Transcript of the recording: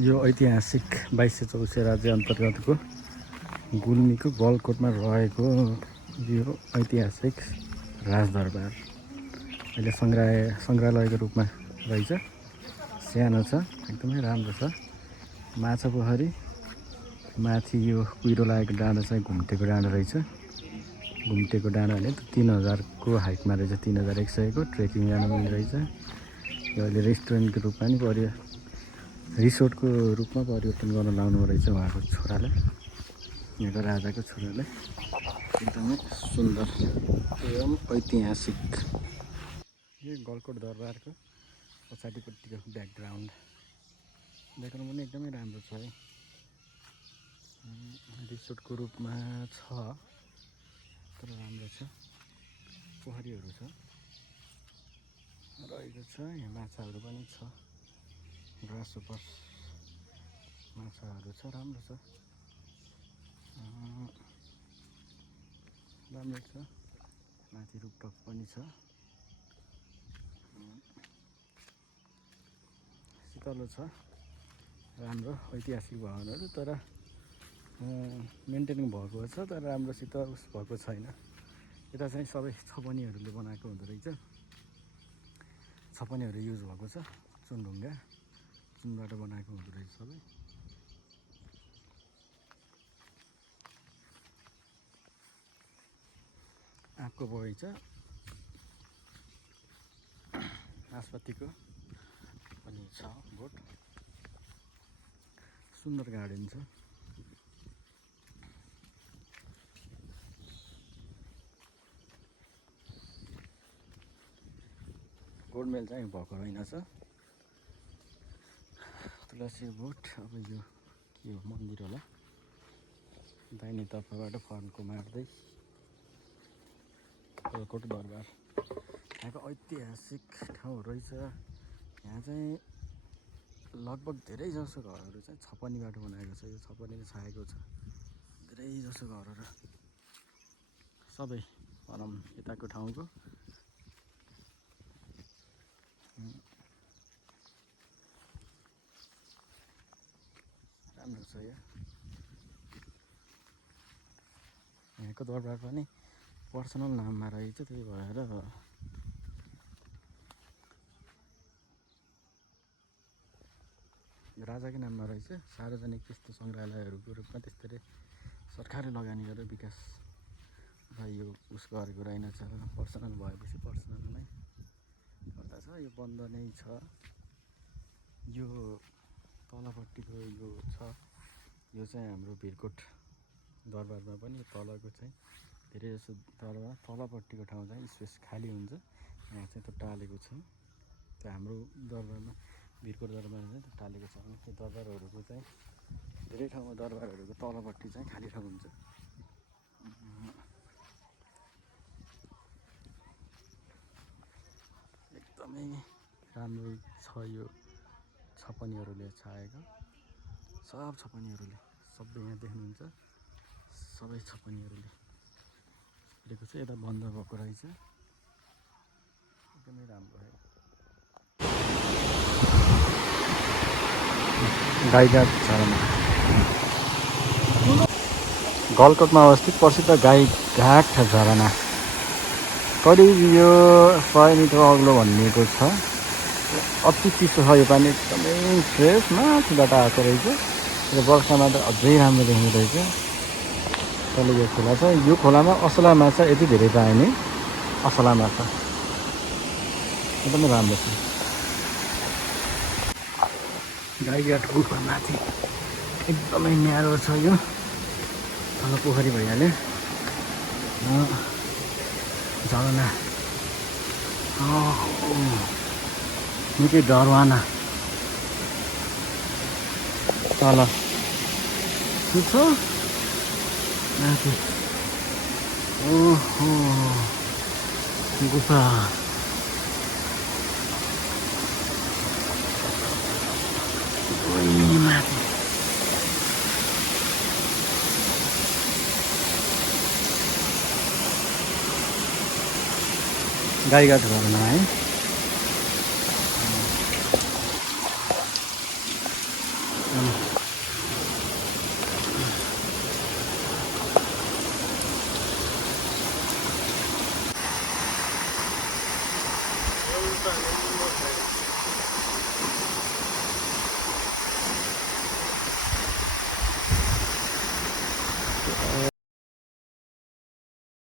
यो ऐतिहासिक 2224 राज्य अन्तर्गतको गुल्मीको गलकोटमा रहेको यो ऐतिहासिक राजदरबार अहिले सङ्ग्रहालयको रूपमा रहेछ। सानो छ, एकदमै राम्रो छ। माछा पोखरी माथि यो कुहिरो लागेको डाँडा चाहिँ घुम्टेको डाँडा रहेछ। घुम्टेको डाँडा भने 3000 को हाइटमा रहेछ, 3100 को ट्रेकिङ जानु मिल्ने रहेछ। यो अहिले रेस्टुरेन्टको रूपमा नि पर्यो, रिसोर्टको रूपमा परिवर्तन गर्न लाउनु रहेछ उहाँको छोराले, यहाँको राजाको छोराले। एकदमै सुन्दर एवं ऐतिहासिक यो गलकोट दरबारको पछाडिपट्टिको ब्याकग्राउन्ड देख्नु पनि एकदमै राम्रो छ है। रिसोर्टको रूपमा छ तर राम्रो छ। पोखरीहरू छ रहेको छ, यहाँ माछाहरू पनि छ, ग्रासहोपर माछाहरू छ, राम्रो छ, राम्रो छ। माथि रुपटप पनि छ, शीतलो छ, राम्रो ऐतिहासिक भवनहरू तर मेन्टेन भएको छ, तर राम्रोसित उस भएको छैन। यता चाहिँ सबै छपनीहरूले बनाएको हुँदो रहेछ, छपनीहरू युज भएको छ, चुनबाट बनाएको हुँदो रहेछ सबै। आँपको बगैँचा, नासपातीको पनि छ बोट, सुन्दर गार्डन छ। गोडमेल चाहिँ भएको रहेनछ। तुलसी बोट, अब यो के हो मन्दिर होला। दाहिने तर्फबाट फर्नको मार्दै गलकोट दरबार यहाँको ऐतिहासिक ठाउँ रहेछ। यहाँ चाहिँ लगभग धेरै जसो घरहरू चाहिँ छपनीबाट बनाएको छ। यो छपनीले छाएको छ धेरै जसो घरहरू, सबै भनौँ यताको ठाउँको। राम्रो छ यो। यहाँको दरबार पनि पर्सनल नाममा रहेछ, त्यही भएर राजाकै नाममा रहेछ। सार्वजनिक त्यस्तो सङ्ग्रहालयहरूको रूपमा त्यसरी सरकारले लगानी गरेर विकास यो उस गरेको रहेनछ। पर्सनल भएपछि पर्सनलमै गर्दा छ। यो बन्द नै छ। यो तलपट्टिको यो छ, यो चाहिँ हाम्रो भिरकोट दरबारमा पनि तलको चाहिँ धेरै जसो दरबार तलपट्टिको ठाउँ चाहिँ स्पेस खाली हुन्छ, यहाँ चाहिँ त्यो टालेको छ। त्यो हाम्रो दरबारमा भिरकोट दरबारमा चाहिँ त्यो टालेको छ। त्यो दरबारहरूको चाहिँ धेरै ठाउँमा दरबारहरूको तलपट्टि चाहिँ खाली ठाउँ हुन्छ। एकदमै राम्रो छ यो छपनीहरूले छाएको, सब छपनीहरूले, सबै यहाँ देख्नुहुन्छ सबै छपनीहरूले छाएको छ। यता बन्द भएको रहेछ, एकदमै राम्रो है। गाईघाट झरना गलकोटमा अवस्थित प्रसिद्ध गाईघाट झरना करिब यो 100 मिटर अग्लो भनिएको छ। अति चिसो छ यो पानी, एकदमै फ्रेस माथिबाट आएको रहेछ। र बर्खामा त अझै राम्रो देख्ने रहेछ। तल यो खोला छ, यो खोलामा असला माछा यति धेरै पाइने, असला माछा एकदमै राम्रो छ। गाईघाट गुफा माथि एकदमै न्यारो छ यो, तल पोखरी भइहाल्यो। झरना निकै डरवाना तल छ माथि। ओहो गुफा माथि गाईघाट झरना है। एउटा